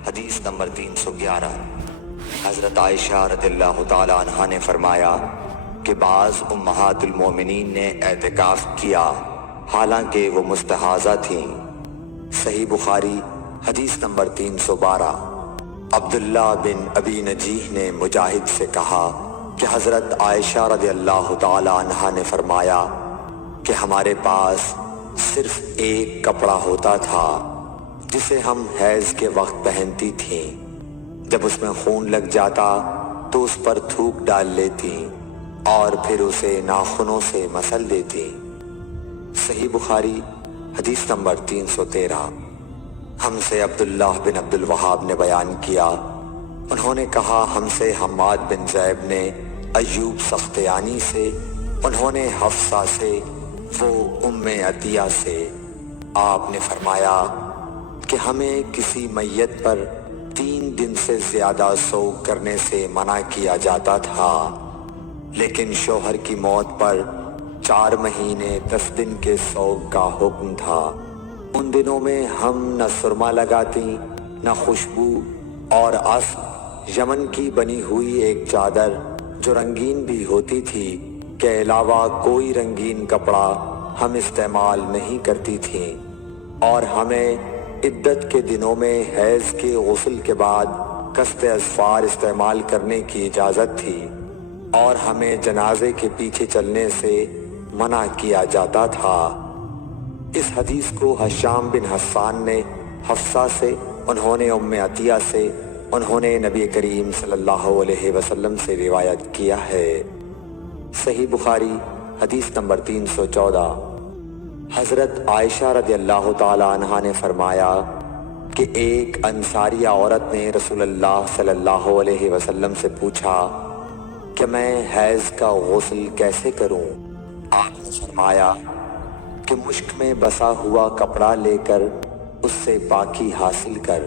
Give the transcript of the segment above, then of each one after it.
حدیث نمبر 311۔ حضرت عائشہ رضی اللہ تعالی عنہا نے فرمایا کہ بعض امہات المومنین نے اعتکاف کیا حالانکہ وہ مستحاضہ تھیں۔ صحیح بخاری حدیث نمبر 312۔ عبداللہ بن ابی نجیح نے مجاہد سے کہا کہ حضرت عائشہ رضی اللہ تعالی عنہا نے فرمایا کہ ہمارے پاس صرف ایک کپڑا ہوتا تھا جسے ہم حیض کے وقت پہنتی تھیں، جب اس میں خون لگ جاتا تو اس پر تھوک ڈال لیتی اور پھر اسے ناخنوں سے مسل دیتی۔ صحیح بخاری حدیث نمبر 313۔ ہم سے عبداللہ بن عبد الوہاب نے بیان کیا، انہوں نے کہا ہم سے حماد بن زیب نے ایوب سختیانی سے، انہوں نے حفصہ سے، وہ ام عطیہ سے۔ آپ نے فرمایا کہ ہمیں کسی میت پر 3 دن سے زیادہ سوگ کرنے سے منع کیا جاتا تھا، لیکن شوہر کی موت پر 4 مہینے 10 دن کے سوگ کا حکم تھا۔ ان دنوں میں ہم نہ سرما لگاتی نہ خوشبو، اور اسب یمن کی بنی ہوئی ایک چادر جو رنگین بھی ہوتی تھی کے علاوہ کوئی رنگین کپڑا ہم استعمال نہیں کرتی تھیں، اور ہمیں عدت کے دنوں میں حیض کے غسل کے بعد کست اظفار استعمال کرنے کی اجازت تھی، اور ہمیں جنازے کے پیچھے چلنے سے منع کیا جاتا تھا۔ اس حدیث کو حشام بن حسان نے حفصہ سے، انہوں نے ام عطیہ سے، انہوں نے نبی کریم صلی اللہ علیہ وسلم سے روایت کیا ہے۔ صحیح بخاری حدیث نمبر 314۔ حضرت عائشہ رضی اللہ تعالی عنہا نے فرمایا کہ ایک انصاریہ عورت نے رسول اللہ صلی اللہ علیہ وسلم سے پوچھا کہ میں حیض کا غسل کیسے کروں؟ آپ نے فرمایا کہ مشک میں بسا ہوا کپڑا لے کر اس سے پاکی حاصل کر۔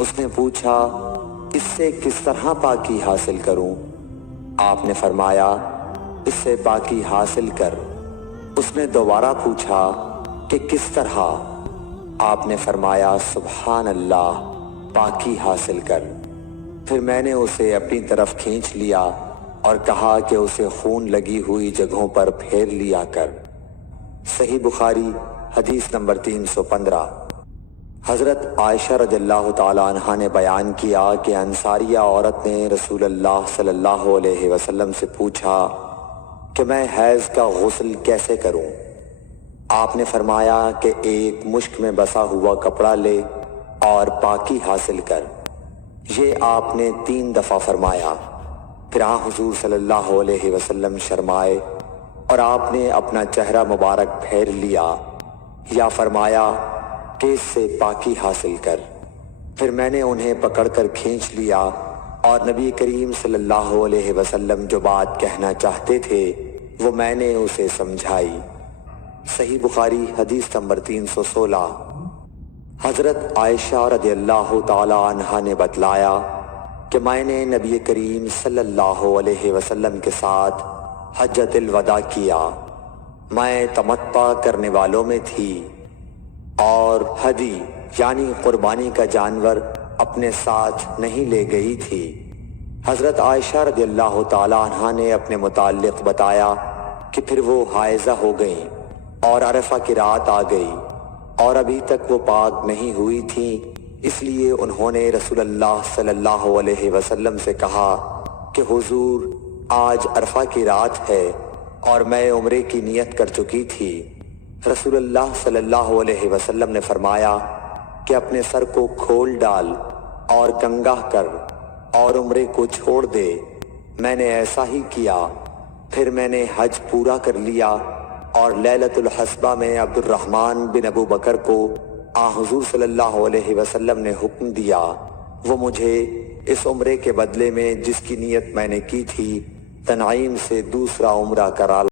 اس نے پوچھا اس سے کس طرح پاکی حاصل کروں؟ آپ نے فرمایا اس سے پاکی حاصل کر۔ اس نے دوبارہ پوچھا کہ کس طرح؟ آپ نے فرمایا سبحان اللہ، پاکی حاصل کر۔ پھر میں نے اسے اپنی طرف کھینچ لیا اور کہا کہ اسے خون لگی ہوئی جگہوں پر پھیر لیا کر۔ صحیح بخاری حدیث نمبر 315۔ حضرت عائشہ رضی اللہ تعالی عنہا نے بیان کیا کہ انصاریہ عورت نے رسول اللہ صلی اللہ علیہ وسلم سے پوچھا کہ میں حیض کا غسل کیسے کروں؟ آپ نے فرمایا کہ ایک مشک میں بسا ہوا کپڑا لے اور پاکی حاصل کر۔ یہ آپ نے 3 دفعہ فرمایا۔ پھر حضور صلی اللہ علیہ وسلم شرمائے اور آپ نے اپنا چہرہ مبارک پھیر لیا یا فرمایا کہ اس سے پاکی حاصل کر۔ پھر میں نے انہیں پکڑ کر کھینچ لیا اور نبی کریم صلی اللہ علیہ وسلم جو بات کہنا چاہتے تھے وہ میں نے اسے سمجھائی۔ صحیح بخاری حدیث نمبر 316۔ حضرت عائشہ رضی اللہ تعالی عنہا نے بتلایا کہ میں نے نبی کریم صلی اللہ علیہ وسلم کے ساتھ حجۃ الوداع کیا۔ میں تمتع کرنے والوں میں تھی اور ہدی یعنی قربانی کا جانور اپنے ساتھ نہیں لے گئی تھی۔ حضرت عائشہ رضی اللہ تعالی عنہا نے اپنے متعلق بتایا کہ پھر وہ حائضہ ہو گئیں اور عرفہ کی رات آ گئی اور ابھی تک وہ پاک نہیں ہوئی تھیں، اس لیے انہوں نے رسول اللہ صلی اللہ علیہ وسلم سے کہا کہ حضور آج عرفہ کی رات ہے اور میں عمرے کی نیت کر چکی تھی۔ رسول اللہ صلی اللہ علیہ وسلم نے فرمایا کہ اپنے سر کو کھول ڈال اور کنگا کر اور عمرے کو چھوڑ دے۔ میں نے ایسا ہی کیا۔ پھر میں نے حج پورا کر لیا اور لیلۃ الحصبہ میں عبد الرحمن بن ابو بکر کو حضور صلی اللہ علیہ وسلم نے حکم دیا، وہ مجھے اس عمرے کے بدلے میں جس کی نیت میں نے کی تھی تنعیم سے دوسرا عمرہ کرا